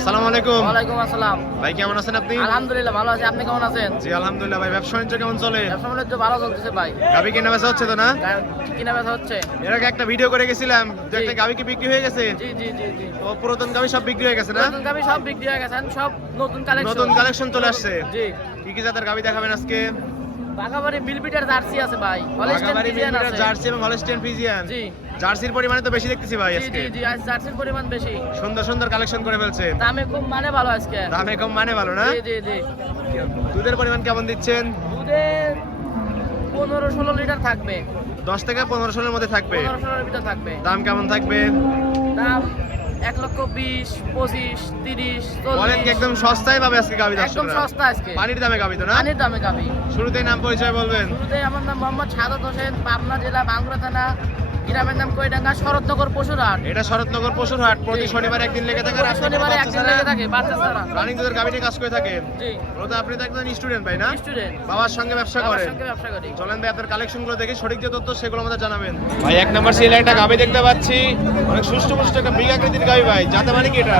আসসালামু আলাইকুম। ওয়ালাইকুম আসসালাম। ভাই কেমন আছেন আপনি? আলহামদুলিল্লাহ ভালো আছি, আপনি কেমন আছেন? জি আলহামদুলিল্লাহ। ভাই ব্যবসা বাণিজ্য কেমন চলে? ব্যবসা বাণিজ্য ভালো চলতেছে ভাই। গাবি কেনা বেচা হচ্ছে তো না? কিনা বেচা হচ্ছে। এর আগে একটা ভিডিও করে গেছিলাম যে একটা জি। গাবি কি বিক্রি হয়ে গেছে? জি জি জি জি। তো পুরাতন গাবি সব বিক্রি হয়ে গেছে না? নতুন গাবি সব বিক্রি হয়ে গেছে, এখন সব নতুন কালেকশন। নতুন কালেকশন চলে আসছে। জি। কি কি জাতের গাবি দেখাবেন আজকে? বাগাবাড়ি মিলপিটার জার্সি আছে ভাই, হলস্টেইন বাগাবাড়ি ফ্রিজিয়ান মিলিটার আছে। জার্সি এবং হলস্টেইন ফ্রিজিয়ান। জি জার্সির পরিমাণে তো বেশি দেখতেছি ভাই জি আজকে। জি জি, আজ জার্সির পরিমাণ বেশি, সুন্দর সুন্দর কালেকশন করে ফেলছে। দামে খুব মানে ভালো আজকে। দামে কম মানে ভালো না? জি জি জি। দুধের পরিমাণ কেমন দিচ্ছেন? দুধে 15-16 লিটার থাকবে। 10 থেকে 15-16 মধ্যে থাকবে। 15-16 লিটার থাকবে। দাম কেমন থাকবে? দাম 1,20,000, 25, 30, বলেন কি 40। একদম সস্তায় পাবে আজকে গাবি একদম দর্শকরা? সস্তা আজকে। পানির দামে গাবি তো না? পানির দামে গাবি। শুরুতেই নাম পরিচয় বলবেন। শুরুতে আমার নাম মোহাম্মদ সাদাত হোসেন, পাবনা জেলা বাঙ্গুরা থানা, গ্রামের নাম কইডাঙ্গা, শরৎনগর পশুরহাট। এটা শরৎনগর পশুর হাট, প্রতি জি। শনিবার একদিন লেগে থাকে। আর আপনি শনিবারে বাচ্চা একদিন ছাড়া লেগে থাকে, বাচ্চা ছাড়া। রানিং দুধের গাবি নিয়ে কাজ করে থাকে। জি। মূলত আপনি তো একজন স্টুডেন্ট ভাই না? স্টুডেন্ট। বাবার সঙ্গে ব্যবসা বাবার করেন। সঙ্গে ব্যবসা করি। চলেন ভাই আপনার কালেকশন গুলো দেখি, সঠিক যে তথ্য সেগুলো আমাদের জানাবেন। ভাই এক নাম্বার সিলে একটা গাবি দেখতে পাচ্ছি, অনেক সুষ্ঠু পুষ্ট একটা বিগ আকৃতির গাবি ভাই। জাতে মানে কি এটা?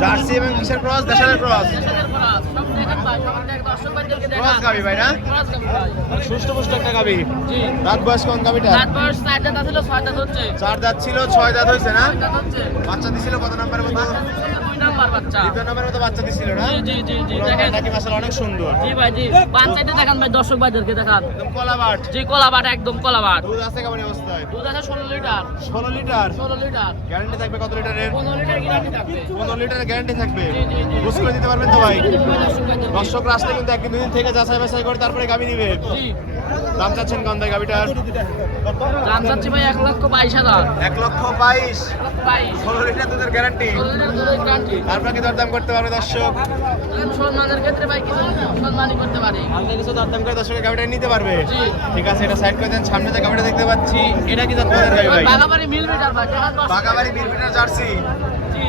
জার্সি এবং কিসের ক্রস? দেশালের ক্রস। দেশের ক্রস। সব দেখেন ভাই, সব দেখেন, দর্শক ভাইদেরকে ক্রস দেখান। গাবি ভাই না? ক্রস গাবি ভাই। সুষ্ঠু পুষ্ট একটা গাবি। জি। দাঁত বয়স কোন গাবিটা? দাঁত বয়স 4 দাঁত ছিল, 6 দাঁত হচ্ছে। 4 দাঁত ছিল, 6 দাঁত হয়েছে না? 6 দাঁত হচ্ছে। বাচ্চা দিছিল কত নাম্বারের মতো? 2 নাম্বার বাচ্চা। দ্বিতীয় নাম্বারের মতো বাচ্চা দিছিল না? জি জি জি জি, পুরো দেখেন। নাকি মাশাআল্লাহ অনেক সুন্দর। জি ভাই জি, পাঁচ সাইডে দেখান ভাই, দর্শক ভাইদেরকে দেখান। একদম কলাবাট। জি, কলাবাট, একদম কলাবাট। দুধ আছে কেমন অবস্থায়? দুধ আছে 16 লিটার। 16 লিটার। 16 লিটার। গ্যারান্টি থাকবে কত লিটারের? 15 লিটার গ্যারান্টি থাকবে। 15 লিটারের গ্যারান্টি থাকবে। জি, জি, জি। বুঝ করে দিতে পারবেন তো ভাই? দর্শক ভাইদেরকে। দর্শক রাস্তা কিন্তু একদিন দুদিন থেকে যাচাই বাছাই করে তারপরে গাবি নিবে। জি। দাম চাচ্ছেন কোন ভাই গাবিটার? দাম চাচ্ছি ভাই 1,22,000। 1,22,000। 22। 16 লিটার দুধের গ্যারান্টি। 16 লিটার দুধের গ্যারান্টি। তারপরে কি দরদাম করতে পারবে দর্শক? সম্মানের ক্ষেত্রে ভাই কিছু সম্মানই করতে পারি। হালকা কিছু দরদাম করে দর্শকের গাবিটা নিতে পারবে। জি। ঠিক আছে, এটা সাইড করে দেন। সামনে যে গাবিটা দেখতে পাচ্ছি, এটা কি জাত মানের গাবি ভাই? বাগাবাড়ি মিল বিটার ভাই, দেখান দর্শক। বাগাবাড়ি মিরপিটার জার্সি। জি।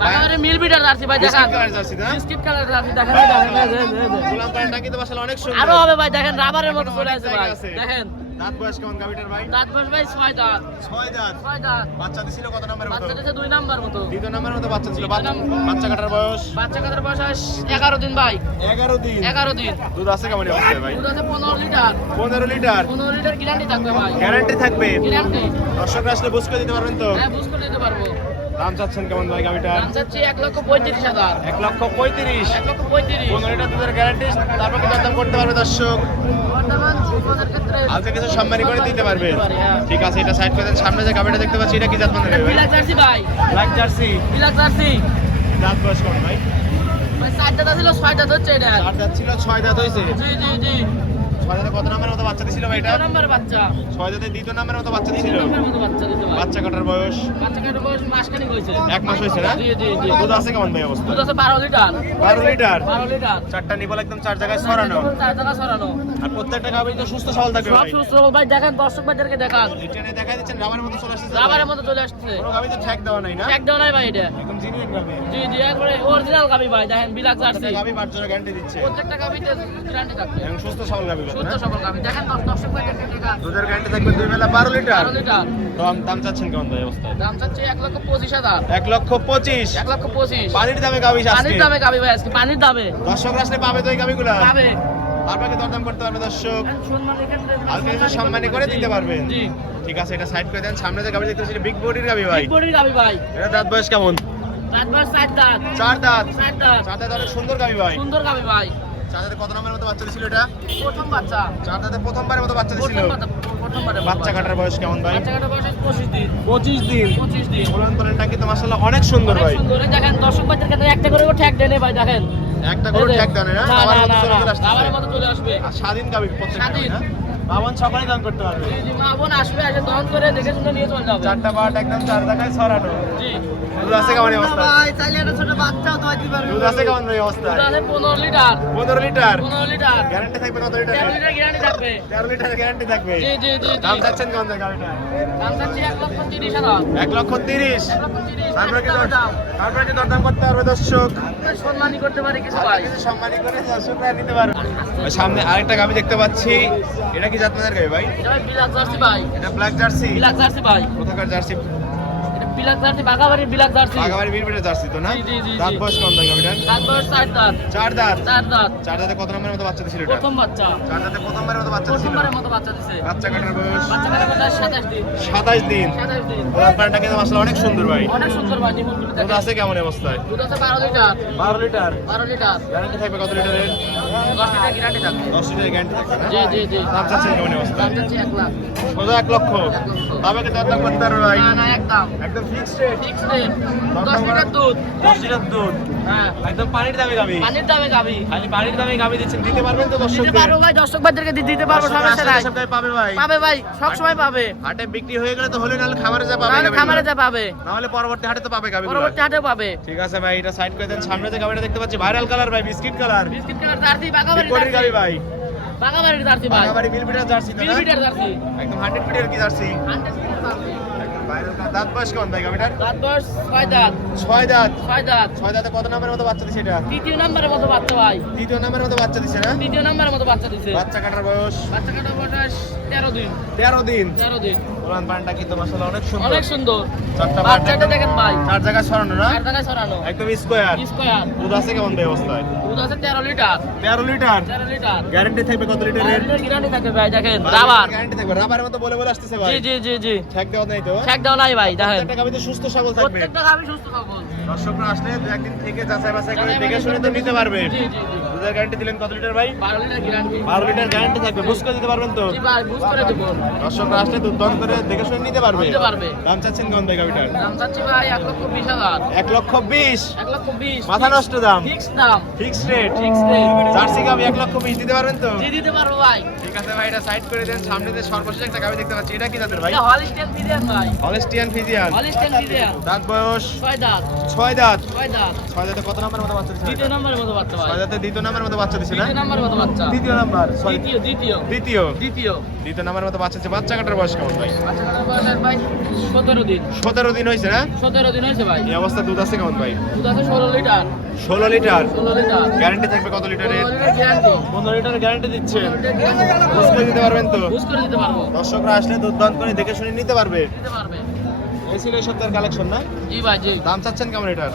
বাগাবাড়ি মিল বিটার জার্সি ভাই, দেখান। বিস্কিট কালার জার্সি না? বিস্কিট কালার জার্সি দেখান, দেখেন, দেখেন, দেখেন। গোলাম পাড়াটা কিন্তু মাশাআল্লাহ অনেক সুন্দর। আরো হবে ভাই, দেখেন রাবারের মতো চলে আসছে ভাই, জায়গা আছে। দেখেন। দাঁত বয়স কেমন গাবিটার ভাই? দাঁত বয়স ভাই 6 দাঁত। 6 দাঁত। 6 দাঁত। বাচ্চা দিছিল কত নাম্বারের মতো? বাচ্চা দিছে 2 নাম্বার মতো। দ্বিতীয় নাম্বারের মতো বাচ্চা ছিল। দ্বিতীয় নাম্বার। বাচ্চা কাটার বয়স বাচ্চা কাটার বয়স 11 দিন ভাই, 11 দিন। 11 দিন। দুধ আছে কেমন অবস্থায় ভাই? দুধ আছে 15 লিটার। 15 লিটার। 15 লিটার গ্যারান্টি থাকবে ভাই, গ্যারান্টি থাকবে। গ্যারান্টি। দর্শকরা আসলে বুঝ করে দিতে পারবেন তো? হ্যাঁ, বুঝ করে দিতে পারবো। দাম চাচ্ছেন কেমন ভাই গাবিটার? দাম চাচ্ছি 1,35,000। 1,35,000। 1,35,000। 15 লিটার দুধের গ্যারান্টি। তারপর কি দরদাম করতে পারবে দর্শক? বর্তমান সুপদের ক্ষেত্রে আজকে কিছু সম্মানী করে দিতে পারবে। দিতে পারি, হ্যাঁ। ঠিক আছে, এটা সাইড করে দেন। সামনে যে গাবিটা দেখতে পাচ্ছি, এটা কি জাত মানের গাবি ভাই? বিলাক জার্সি ভাই, ব্ল্যাক জার্সি। বিলাক জার্সি। দাঁত বয়স কেমন ভাই? ভাই 4 দাঁত ছিল, 6 দাঁত হচ্ছে এটা। 4 দাঁত ছিল, 6 দাঁত হয়েছে। জি জি জি। 6 দাঁতে কত নাম্বারের মতো বাচ্চা দিছিল ভাই এটা? 2 নাম্বার বাচ্চা। 6 দাঁতে দ্বিতীয় নাম্বারের মতো বাচ্চা দিছিল। 2 নাম্বার মতো বাচ্চা দিতে ভাই। বাচ্চা কাটার বয়স বাচ্চা কাটার বয়স মাসখানেক হয়েছে। 1 মাস হয়েছে না? জি জি জি। দুধ আছে কেমন ভাই অবস্থা? দুধ আছে 12 লিটার। 12 লিটার। 12 লিটার। চারটা নিবল একদম 4 জায়গায় ছড়ানো। 4 জায়গা ছড়ানো। আর প্রত্যেকটা গাবি তো সুস্থ সবল থাকবে সব ভাই। সুস্থ ভাই, দেখেন দর্শক ভাইদেরকে দেখান। রিটার্নে দেখাই দিচ্ছেন রাবারের মতো চলে আসছে। রাবারের মতো চলে আসছে। কোনো গাবি তো ঠ্যাক দেওয়া নাই না? এক দেওয়া নাই ভাই এটা। একদম জেনুইন গাবি। জি জি, একবারে অরিজিনাল গাবি ভাই, দেখেন বিলাক জার্সি। প্রত্যেকটা গাবি বাট জোড়া গ্যারান্টি দিচ্ছে। প্রত্যেকটা গাবিতে গ্যারান্টি থাকবে। এবং সুস্থ সবল গাবি সুস্থ সবল গাবি, দেখেন দর্শক ভাইদেরকে দেখান। দুধের গ্যারান্টি থাকবে 2 বেলা 12 লিটার। 12 লিটার। দাম চাচ্ছেন কেমন ভাই অবস্থায়? দাম চাচ্ছে 1,25,000। 1,25,000। 1,25,000। পানির দামে গাবি আজকে। পানির দামে গাবি ভাই, আজকে পানির দামে দর্শকরা আসলে পাবে তো এই গাবিগুলা। পাবে। আপনাকে দরদাম করতে পারবে দর্শক। সম্মানের ক্ষেত্রে আজকে কিছু সম্মানী করে দিতে পারবেন। জি। ঠিক আছে, এটা সাইড করে দেন। সামনে যে গাবি দেখতে পাচ্ছি বিগ বডির গাবি ভাই। বিগ বডির গাবি ভাই। এটা দাঁত বয়স কেমন? দাঁত বয়স 4 দাঁত। 4 দাঁত। 4 দাঁত। 4 দাঁত অনেক সুন্দর গাবি ভাই। সুন্দর গাবি ভাই। 4 দাঁতে কত নম্বরের মতো বাচ্চা দিছিল এটা? প্রথম বাচ্চা। 4 দাঁতে প্রথমবারের মতো বাচ্চা দিছিল। প্রথমবারে বাচ্চা কাটার বয়স কেমন ভাই? বাচ্চা কাটার বয়স 25 দিন। 25 দিন। 25 দিন। বলেন বলেনটা কিন্তু মাশাআল্লাহ অনেক সুন্দর অনেক ভাই। সুন্দর, এই দেখেন দর্শক ভাইদের কাছে একটা করে ঠ্যাক দেনে ভাই, দেখেন একটা করে ঠ্যাক দেন না? না আবার না মতো না, চলে আসছে। আবার মতো চলে আসবে। আর স্বাধীন গাবি প্রত্যেকটা স্বাধীন। না? বাবন সকালে দান করতে পারবে। জি জি, মা বোন আসবে, এসে দহন করে দেখে শুনে নিয়ে চলে যাবে। চারটা বাট একদম 4 জায়গায় ছড়ানো। জি। দুধ আছে কেমন অবস্থা? ভাই চাইলে একটা ছোট বাচ্চাও তো দিতে পারবে। দুধ আছে কেমন ভাই অবস্থা? দুধ আছে 15 লিটার। 15 লিটার। 15 লিটার। গ্যারান্টি থাকবে কত লিটার? 13 লিটার গ্যারান্টি থাকবে। 13 লিটার গ্যারান্টি থাকবে। জি জি জি জি। দাম চাচ্ছেন কেমন ভাই গাবিটা? দাম চাচ্ছি 1,30,000। 1,30,000। 1,30,000। তারপরে কি দরদাম করতে পারবে দর্শক? সম্মানই করতে পারি কিছু আর ভাই। কিছু সম্মানী করে দর্শকরা নিতে পারবে। ওই সামনে আরেকটা গাবি দেখতে পাচ্ছি, এটা কি জাত মানের গাবি ভাই? এটা ভাই বিলাক জার্সি ভাই। এটা ব্ল্যাক জার্সি। বিলাক জার্সি ভাই। কোথাকার জার্সি? এটা বিলাক জার্সি, বাগাবাড়ির বিলাক জার্সি। বাগাবাড়ি মিরপুরের জার্সি তো না? জি, জি, জি, দাঁত জি। বয়স কেমন ভাই গাবিটার? দাঁত বয়স 4 দাঁত। 4 দাঁত। 4 দাঁত। 4 দাঁতে কত নম্বরের মতো বাচ্চা দিছিল এটা? প্রথম বাচ্চা। 4 দাঁতে প্রথমবারের মতো বাচ্চা দিছিল। প্রথমবারের মতো বাচ্চা দিছে। বাচ্চা কাটার বয়স বাচ্চা কাটার বয়স 27 দিন। 27 দিন। 27 দিন। ওলান পালানটা কিন্তু মাশাআল্লাহ অনেক সুন্দর ভাই। অনেক সুন্দর ভাই নিমুলগুলো দুধ দেখেন। আছে কেমন অবস্থায়? দুধ আছে 12 লিটার। 12 লিটার। 12 লিটার। গ্যারান্টি থাকবে কত লিটারের? 10 লিটার গ্যারান্টি থাকবে। 10 লিটারের গ্যারান্টি থাকবে না? জি, জি, জি। দাম চাচ্ছেন কেমন দাম অবস্থায়? চাচ্ছি 1 লাখ। কত? 1 লক্ষ। 1 লক্ষ। তবে কি দরদাম করতে পারবে ভাই? না, না, একদম। একদম fixed rate. Fix rate. 10 litre দুধ। 10 লিটার দুধ। হ্যাঁ। একদম পানির দামে গাবি। পানির দামে গাবি। খালি পানির দামে গাবি দিচ্ছেন, দিতে পারবেন তো দিতে দর্শকদের? পারবো ভাই, দর্শক ভাইদেরকে দিতে পারবো, সমস্যা নাই। সপ্তাহে পাবে ভাই। পাবে ভাই, সব সময় পাবে। হাটে বিক্রি হয়ে গেলে তো হলে নাহলে খামারে যা পাবে নাহলে গাভীগুলো। খামারে যা পাবে, নাহলে পরবর্তী হাটে তো পাবে গাবিগুলো। পরবর্তী হাটেও পাবে। ঠিক আছে ভাই, এটা সাইড করে দেন। সামনে যে গাবিটা দেখতে পাচ্ছি ভাইরাল কালার ভাই, biscuit colour. Biscuit colour jersey, বাগাবাড়ির কোটির গাবি জার্সি। ভাই। বাগাবাড়ির জার্সি ভাই। বাগাবাড়ি মিলপিটার জার্সি তো না? Millimetre jersey. একদম 100 ফিটের কি জার্সি? 100 litre jersey. একদম ভাইরাল কালার। দাঁত বয়স কেমন ভাই গাবিটার? দাঁত বয়স 6 দাঁত। 6 দাঁত। 6 দাঁত। 6 দাঁতে কত নম্বরের মতো বাচ্চা দিছে এটা? তৃতীয় নম্বরের মতো বাচ্চা ভাই। দ্বিতীয় নম্বরের মতো বাচ্চা দিছে না? তৃতীয় নম্বরের মতো বাচ্চা দিছে। বাচ্চা কাটার বয়স বাচ্চা কাটার বয়স 13 দিন। 13 দিন। 13 দিন। ওলান পানটা কিন্তু মাশাআল্লাহ অনেক সুন্দর। অনেক সুন্দর। চারটা বাচ্চাটা দেখেন ভাই। চার জায়গায় সরানো না? চার জায়গায় ছড়ানো। একদম স্কয়ার। স্কয়ার। দুধ আছে কেমন ভাই অবস্থায়? দুধ আছে 13 লিটার। 13 লিটার। 13 লিটার। গ্যারান্টি থাকবে কত লিটারের? গ্যারান্টি থাকে ভাই, দেখেন রাবার। গ্যারান্টি থাকবে। রাবারের মতো বলে বলে আসতেছে ভাই। জি, জি, জি, জি। ঠেক দেওয়া নাই তো? ঠেক দাও নাই ভাই, দেখেন। প্রত্যেকটা গাবিতে সুস্থ সবল থাকবে। প্রত্যেকটা গাভী সুস্থ সবল। দর্শকরা আসলে দু একদিন থেকে যাচাই বাছাই করে দেখে শুনে তো নিতে পারবে। জি, জি, জি। দুধের গ্যারান্টি দিলেন কত লিটার ভাই? 12 লিটার গ্যারান্টি। 12 লিটার গ্যারান্টি থাকবে। বুঝ করে দিতে পারবেন তো? জি ভাই, বুঝ করে দেব। দর্শকরা আসলে দুধ দন করে দেখে শুনে নিতে পারবে। নিতে পারবে। দাম চাচ্ছেন কেমন ভাই গাবিটার? দাম চাচ্ছি ভাই 1,20,000। 1 লক্ষ 20। 1,20,000 মাথা নষ্ট দাম। ফিক্স দাম। Fix rate. Fix rate. Jersey গাবি 1 লক্ষ 20 দিতে পারবেন তো? জি, দিতে পারবো ভাই। ঠিক আছে ভাই, এটা সাইড করে দেন। সামনে যে সর্বশেষ একটা গাবি দেখতে পাচ্ছি, এটা কি জাতের ভাই? এটা হলিস্টিয়ান ফ্রিজিয়ান ভাই। Holstein Friesian. Holstein Friesian. দাঁত বয়স 6 দাঁত। 6 দাঁত। 6 দাঁত। 6 দাঁতে কত নম্বরের মতো বাচ্চা দিছে? দ্বিতীয় নম্বরের মতো বাচ্চা ভাই। 6 দাঁতে দ্বিতীয় নম্বরের মতো বাচ্চা দিছে না? দ্বিতীয় নম্বরের মতো বাচ্চা। দ্বিতীয় নাম্বার, সরি দ্বিতীয়, দ্বিতীয়। দ্বিতীয়। দ্বিতীয়। দ্বিতীয় নম্বরের মতো বাচ্চা দিছে। বাচ্চা কাটার বয়স কেমন ভাই? বাচ্চা কাটার বয়স ভাই 17 দিন। 17 দিন হয়েছে না? 17 দিন হয়েছে ভাই। এই অবস্থা দুধ আছে কেমন ভাই? দুধ আছে 16 লিটার। 16 লিটার। 16 লিটার। গ্যারান্টি থাকবে কত লিটারের? 16 লিটার গ্যারান্টি। 15 লিটারের গ্যারান্টি দিচ্ছেন। 16 লিটার গ্যারান্টি। বুঝ করে দিতে পারবেন তো? বুঝ করে দিতে পারবো। দর্শকরা আসলে দুধ দান করে দেখে শুনে নিতে পারবে। দিতে পারবে। এই ছিল এই সপ্তাহের কালেকশন না? জি ভাই, জি। দাম চাচ্ছেন কেমন এটার?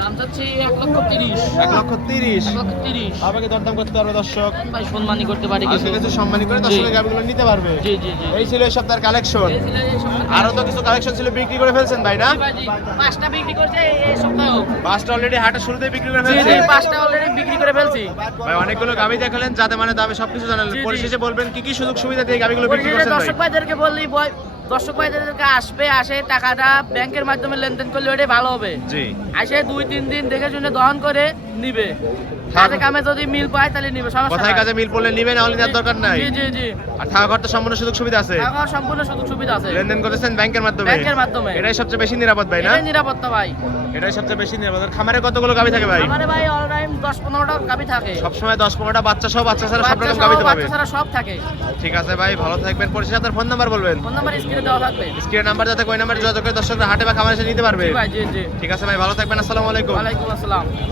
দাম চাচ্ছি 1,30,000। 1 লক্ষ 30। 1,30,000। আমাকে দরদাম করতে পারবে দর্শক। ভাই সম্মানী করতে পারি কিছু। আসলে কিছু সম্মানী করে দর্শকের গাবিগুলো নিতে পারবে। জি, জি, জি। এই ছিল এই সপ্তাহের কালেকশন। এই ছিল এই সপ্তাহে। আরো তো কিছু কালেকশন ছিল, বিক্রি করে ফেলছেন ভাই না? জি ভাই, জি। 5টা বিক্রি করছে এই সপ্তাহে। পাঁচটা অলরেডি হাটের শুরুতেই বিক্রি করে জি, জি, ফেলছেন। 5টা অলরেডি বিক্রি করে ফেলছি। ভাই অনেকগুলো গাবি দেখালেন, যাতে মানে দামে সবকিছু জানালেন। জি, জি। পরিশেষে বলবেন কি কি সুযোগ সুবিধা দিয়ে গাবিগুলো বিক্রি পরিশেষে করছেন ভাই? দর্শক ভাইদেরকে বললি দর্শক ভাইদেরকে আসে টাকাটা ব্যাংকের মাধ্যমে লেনদেন করলে ওটাই ভালো হবে। জি। আসে 2-3 দিন দেখে শুনে দহন করে নিবে। কাজে কামে যদি মিল পায় তাহলে নিবে, সমস্যা কোথায় নাই। কাজে মিল পড়লে নিবেন, নাহলে নেওয়ার দরকার নাই। জি, জি, জি। আর থাকা করতে সম্পূর্ণ সুযোগ সুবিধা আছে। টাকার সম্পূর্ণ সুযোগ সুবিধা আছে। লেনদেন করেছেন ব্যাংকের মাধ্যমে। ব্যাংকের মাধ্যমে। এটাই সবচেয়ে বেশি নিরাপদ ভাই না? এটাই নিরাপত্তা ভাই। এটাই সবচেয়ে বেশি নিরাপদ। আর খামারে কতগুলো গাবি থাকে ভাই? আমারে ভাই অল টাইম 10-15টা গাবি থাকে। সবসময় 10-15টা বাচ্চা সহ, বাচ্চা ছাড়া সব বাচ্চা রকম সহ, গাবিতে পাবে। বাচ্চা ছাড়া সব থাকে। ঠিক আছে ভাই, ভালো থাকবেন। পরিশেষে আপনার ফোন নাম্বার বলবেন। ফোন নাম্বার স্ক্রিনে দেওয়া থাকবে। স্ক্রিনের নাম্বার যাতে ওই নাম্বারে যোগাযোগ করে দর্শকরা হাটে বা খামারে এসে নিতে পারবে। জি ভাই, জি, জি। ঠিক আছে ভাই, ভালো থাকবেন। আসসালামু আলাইকুম। ওয়ালাইকুম আসসালাম।